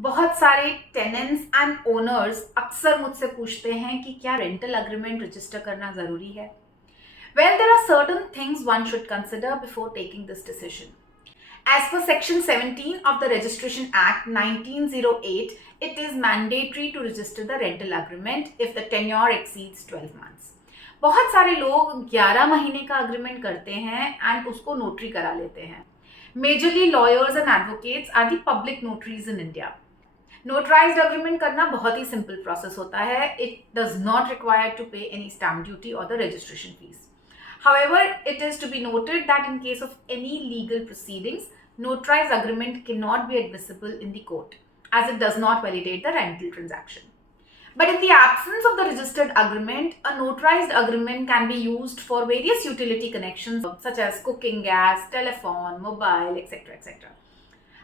बहुत सारे tenants and owners अक्सर मुझसे पूछते हैं कि क्या रेंटल अग्रीमेंट रजिस्टर करना ज़रूरी है? Well, there are certain things one should consider before taking this decision. As per Section 17 of the Registration Act 1908, it is mandatory to register the rental agreement if the tenure exceeds 12 months. बहुत सारे लोग 11 महीने का agreement करते हैं and उसको notary करा लेते हैं. Majorly lawyers and advocates are the public notaries in India. Notarized agreement करना बहुत ही सिंपल प्रोसेस होता है. It does not require to pay any stamp duty और the registration fees. However, it is to be noted that in case of any legal proceedings, notarized agreement cannot be admissible in the court as it does not validate the rental transaction. But in the absence of the registered agreement, a notarized agreement can be used for various utility connections such as cooking gas, telephone, mobile, etc. etc.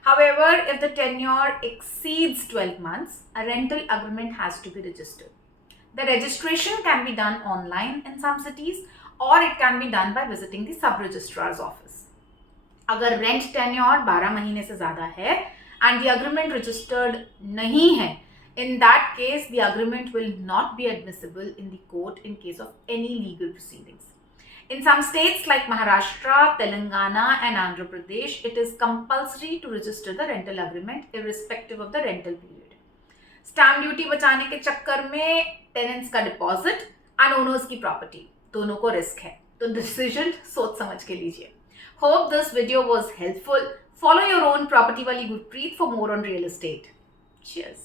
However, if the tenure exceeds 12 months, a rental agreement has to be registered. The registration can be done online in some cities or it can be done by visiting the sub-registrar's office. अगर rent tenure 12 महीने से ज़्यादा है and the agreement registered नहीं है, in that case the agreement will not be admissible in the court in case of any legal proceedings. In some states like Maharashtra, Telangana and Andhra Pradesh, it is compulsory to register the rental agreement irrespective of the rental period. Stamp duty बचाने के चक्कर में tenants का deposit and owners की property दोनों को risk है, तो डिसीजन सोच समझ के लीजिए. Hope this video was helpful. Follow your own property वाली Gurpreet for more on real estate. Cheers.